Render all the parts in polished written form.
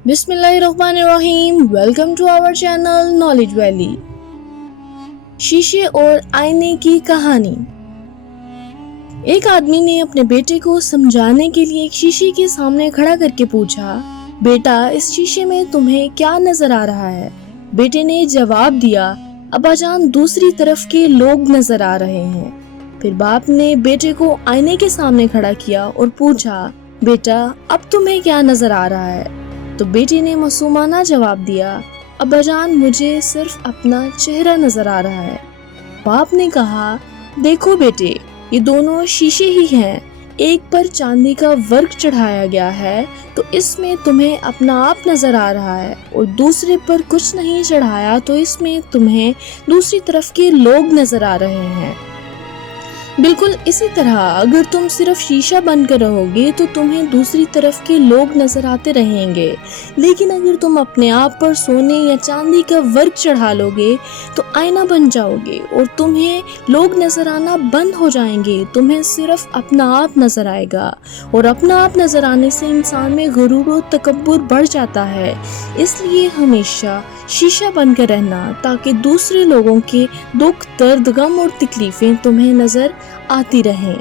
बिस्मिल्लाहिर्रहमानिर्रहीम। Welcome to our channel Knowledge Valley. शीशे और आईने की कहानी। एक आदमी ने अपने बेटे को समझाने के लिए एक शीशे के सामने खड़ा करके पूछा, बेटा इस शीशे में तुम्हें क्या नजर आ रहा है? बेटे ने जवाब दिया, अब्बाजान दूसरी तरफ के लोग नजर आ रहे हैं। फिर बाप ने बेटे को आईने के सामने खड़ा किया और पूछा, बेटा अब तुम्हें क्या नजर आ रहा है? तो बेटे ने मासूमाना जवाब दिया, अब्बाजान मुझे सिर्फ अपना चेहरा नजर आ रहा है। बाप ने कहा, देखो बेटे ये दोनों शीशे ही हैं, एक पर चांदी का वर्क चढ़ाया गया है तो इसमें तुम्हें अपना आप नजर आ रहा है, और दूसरे पर कुछ नहीं चढ़ाया तो इसमें तुम्हें दूसरी तरफ के लोग नजर आ रहे हैं। बिल्कुल इसी तरह अगर तुम सिर्फ शीशा बनकर रहोगे तो तुम्हें दूसरी तरफ के लोग नजर आते रहेंगे, लेकिन अगर तुम अपने आप पर सोने या चांदी का वर्क चढ़ा लोगे तो आईना बन जाओगे और तुम्हें लोग नजर आना बंद हो जाएंगे। तुम्हें सिर्फ अपना आप नजर आएगा, और अपना आप नजर आने से इंसान में गुरूर और तकब्बुर बढ़ जाता है। इसलिए हमेशा शीशा बनकर रहना, ताकि दूसरे लोगों के दुख, दर्द, गम और तकलीफें तुम्हें नजर आती रहें।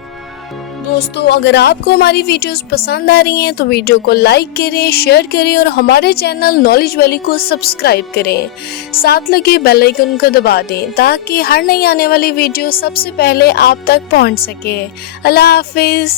दोस्तों अगर आपको हमारी वीडियोस पसंद आ रही हैं तो वीडियो को लाइक करें, शेयर करें और हमारे चैनल नॉलेज वैली को सब्सक्राइब करें। साथ लगे बेल आइकन को दबा दें ताकि हर नई आने वाली वीडियो सबसे पहले आप तक पहुंच सके। अल्लाह हाफिज।